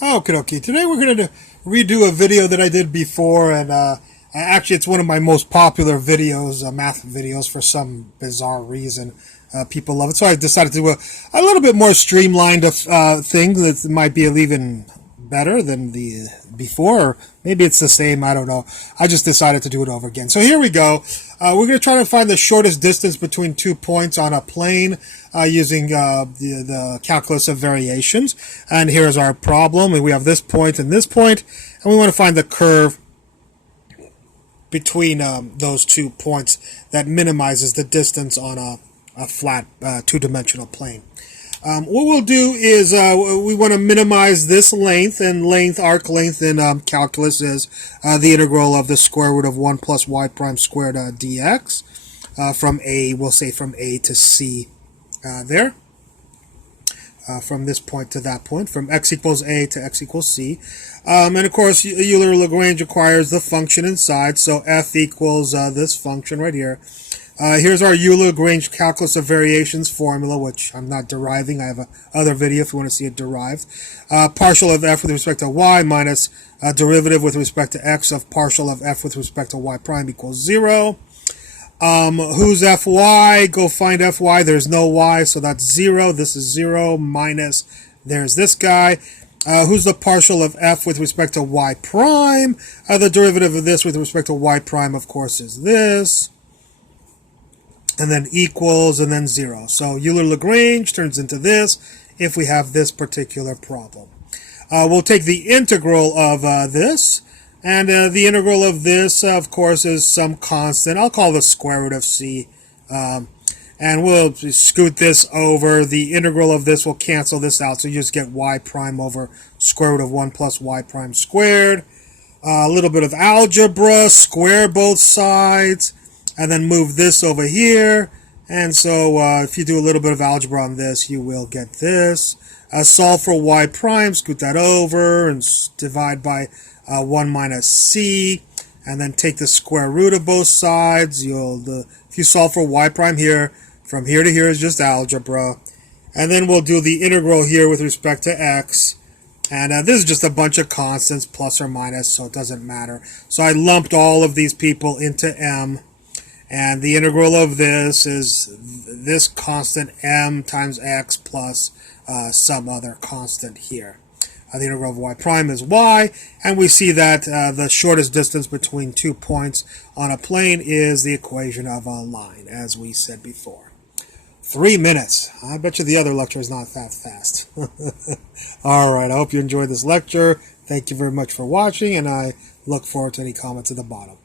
Okay, okay. Today we're going to redo a video that I did before, and actually it's one of my most popular videos, math videos, for some bizarre reason. People love it, so I decided to do a little bit more streamlined thing that might be even better than the before, or maybe it's the same, I don't know. I just decided to do it over again. So here we go. We're going to try to find the shortest distance between 2 points on a plane using the calculus of variations. And here's our problem. We have this point and we want to find the curve between those 2 points that minimizes the distance on a flat two-dimensional plane. What we'll do is we want to minimize this length, and arc length in calculus is the integral of the square root of 1 plus y prime squared dx from A, we'll say from A to C there. From this point to that point, from x equals A to x equals C. And of course, Euler-Lagrange requires the function inside, so f equals this function right here. Here's our Euler-Lagrange calculus of variations formula, which I'm not deriving. I have another video if you want to see it derived. Partial of f with respect to y minus derivative with respect to x of partial of f with respect to y prime equals 0. Who's fy? Go find fy. There's no y, so that's 0. This is 0 minus, there's this guy. Who's the partial of f with respect to y prime? The derivative of this with respect to y prime, of course, is this. And then equals, and then 0. So Euler-Lagrange turns into this if we have this particular problem. We'll take the integral of this. And the integral of this, of course, is some constant. I'll call the square root of c. And we'll scoot this over. The integral of this will cancel this out. So you just get y prime over square root of 1 plus y prime squared. A little bit of algebra. Square both sides. And then move this over here. And so if you do a little bit of algebra on this, you will get this. Solve for y prime. Scoot that over and divide by 1 minus c, and then take the square root of both sides. If you solve for y prime here, from here to here is just algebra. And then we'll do the integral here with respect to x. And this is just a bunch of constants, plus or minus, so it doesn't matter. So I lumped all of these people into m. And the integral of this is this constant m times x plus some other constant here. The integral of y prime is y, and we see that the shortest distance between 2 points on a plane is the equation of a line, as we said before. 3 minutes. I bet you the other lecture is not that fast. All right, I hope you enjoyed this lecture. Thank you very much for watching, and I look forward to any comments at the bottom.